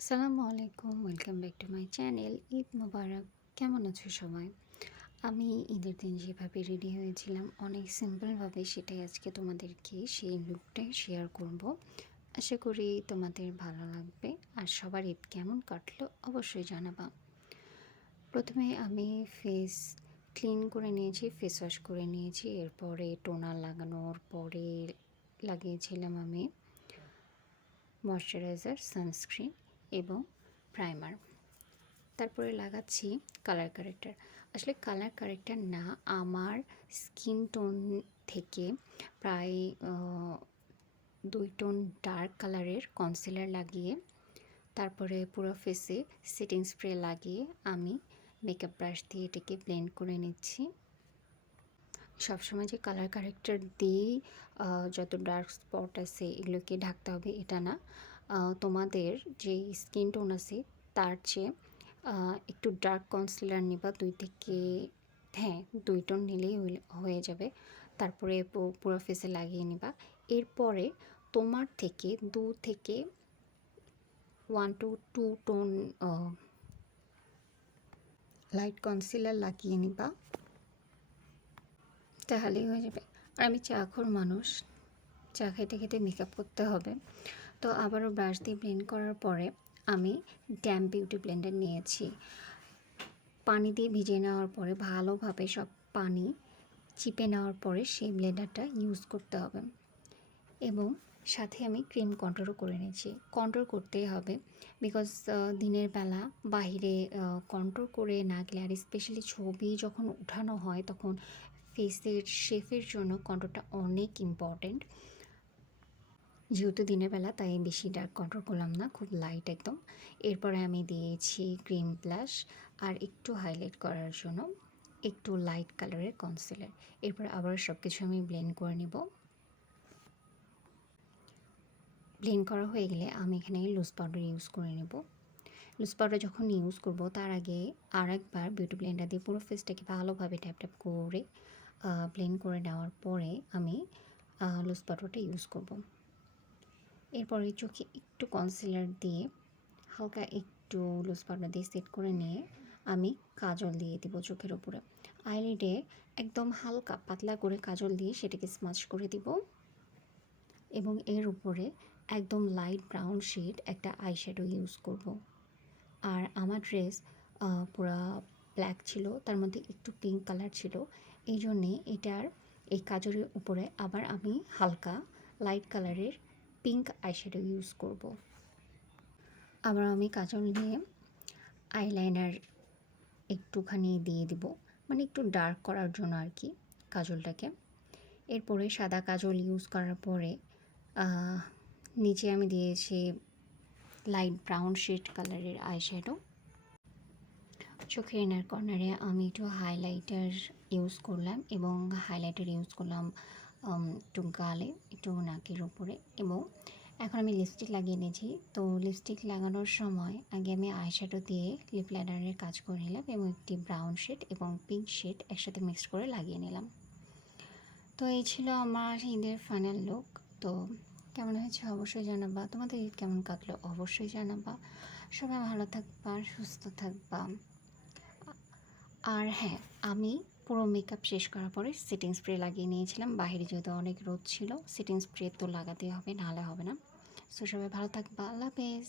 আসসালামু আলাইকুম, welcome back to my channel. Eid Mubarak. কেমন আছো সবাই? আমি ঈদের দিন যেভাবে রেডি হয়েছিলাম অনেক সিম্পলভাবে, সেটাই আজকে তোমাদেরকে সেই লুকটাই শেয়ার করব। আশা করি তোমাদের ভালো লাগবে। আর সবার ঈদ কেমন কাটলো অবশ্যই জানাবা। প্রথমে আমি ফেস ক্লিন করে নিয়েছি, ফেস ওয়াশ করে নিয়েছি। এরপরে টোনার লাগানোর পরে লাগিয়েছিলাম আমি ময়শ্চারাইজার, সানস্ক্রিন এবং প্রাইমার। তারপরে লাগাচ্ছি কালার কারেক্টার। আসলে কালার কারেক্টার না, আমার স্কিন টোন থেকে প্রায় 2 টোন ডার্ক কালারের কনসিলার লাগিয়ে তারপরে পুরো ফেসে সেটিং স্প্রে লাগিয়ে আমি মেকআপ ব্রাশ দিয়ে এটাকে ব্লেন্ড করে নিচ্ছি। সবসময় যে কালার কারেক্টার দিয়েই যত ডার্ক স্পট আছে এগুলোকে ঢাকতে হবে এটা না। তোমাদের যেই স্কিন টোন আছে তার চেয়ে একটু ডার্ক কনসিলার নিবা, 2 থেকে হ্যাঁ 2 টোন নিলেই হয়ে যাবে। তারপরে পুরো ফেসে লাগিয়ে নিবা। এরপরে তোমার থেকে 2 থেকে 1 to 2 টোন লাইট কনসিলার লাগিয়ে নিবা, তাহলেই হয়ে যাবে। আর আমি চাখোর মানুষ, চা খেতে খেতে মেকআপ করতে হবে। তো আবারও ব্রাশ দিয়ে ব্লেন্ড করার পরে আমি ড্যাম বিউটি ব্লেন্ডার নিয়েছি। পানি দিয়ে ভিজিয়ে নেওয়ার পরে ভালোভাবে সব পানি চিপে নেওয়ার পরে সেই ব্লেন্ডারটা ইউজ করতে হবে। এবং সাথে আমি ক্রিম কন্ট্রোলও করে নিয়েছি। কন্ট্রোল করতেই হবে, বিকজ দিনের বেলা বাহিরে কন্ট্রোল করে না গেলে, আর স্পেশালি ছবি যখন উঠানো হয় তখন ফেসের শেপের জন্য কন্ট্রোলটা অনেক ইম্পর্ট্যান্ট। যেহেতু দিনের বেলা তাই বেশি ডার্ক কন্ট্রোল করলাম না, খুব লাইট একদম। এরপরে আমি দিয়েছি ক্রিম ব্লাশ আর একটু হাইলাইট করার জন্য একটু লাইট কালারের কনসিলার। এরপর আবার সব কিছু আমি ব্লেন্ড করে নেব। ব্লেন্ড করা হয়ে গেলে আমি এখানে লুজ পাউডার ইউজ করে নেব। লুজ পাউডার যখন ইউজ করব তার আগে আর একবার বিউটি ব্লেন্ডার দিয়ে পুরো ফেসটাকে ভালোভাবে ট্যাপ ট্যাপ করে ব্লেন্ড করে নেওয়ার পরে আমি লুজ পাউডারটা ইউজ করব। এরপরে চোখে একটু কনসিলার দিয়ে হালকা একটু লুজ পাউডার দিয়ে সেট করে নিয়ে আমি কাজল দিয়ে দিব চোখের উপরে। আইলিডে একদম হালকা পাতলা করে কাজল দিয়ে সেটাকে স্মাচ করে দিব এবং এর উপরে একদম লাইট ব্রাউন শেড একটা আইশ্যাডো ইউজ করব। আর আমার ড্রেস পুরা ব্ল্যাক ছিল, তার মধ্যে একটু পিঙ্ক কালার ছিল, এই জন্যে এটার এই কাজলের উপরে আবার আমি হালকা লাইট কালারের পিঙ্ক আইশ্যাডো ইউজ করব। আবার আমি কাজল নিয়ে আইলাইনার একটুখানি দিয়ে দিব, মানে একটু ডার্ক করার জন্য আর কি কাজলটাকে। এরপরে সাদা কাজল ইউজ করার পরে নিচে আমি দিয়েছি লাইট ব্রাউন শেড কালারের আইশ্যাডো। চোখের ইনার কর্নারে আমি একটু হাইলাইটার ইউজ করলাম এবং হাইলাইটার ইউজ করলাম একটু গালে, একটু নাকের উপরে। এবং এখন আমি লিপস্টিক লাগিয়ে নিয়েছি। তো লিপস্টিক লাগানোর সময় আগে আমি আইশ্যাডো দিয়ে লিপ লাইনারের কাজ করে নিলাম এবং একটি ব্রাউন শেড এবং পিঙ্ক শেড একসাথে মিক্স করে লাগিয়ে নিলাম। তো এই ছিল আমার ঈদের ফাইনাল লুক। তো কেমন হয়েছে অবশ্যই জানাবা, তোমাদের ঈদ কেমন কাটলো অবশ্যই জানাবা। সবাই ভালো থাকবা, সুস্থ থাকবা। আর হ্যাঁ, আমি পুরো মেকআপ শেষ করার পরে সেটিং স্প্রে লাগিয়ে নিয়েছিলাম। বাইরে যেহেতু অনেক রোদ ছিল, সেটিং স্প্রে তো লাগাতেই হবে, নাহলে হবে না। সো সবাই ভালো থাকবা, আল্লাহ হাফেজ।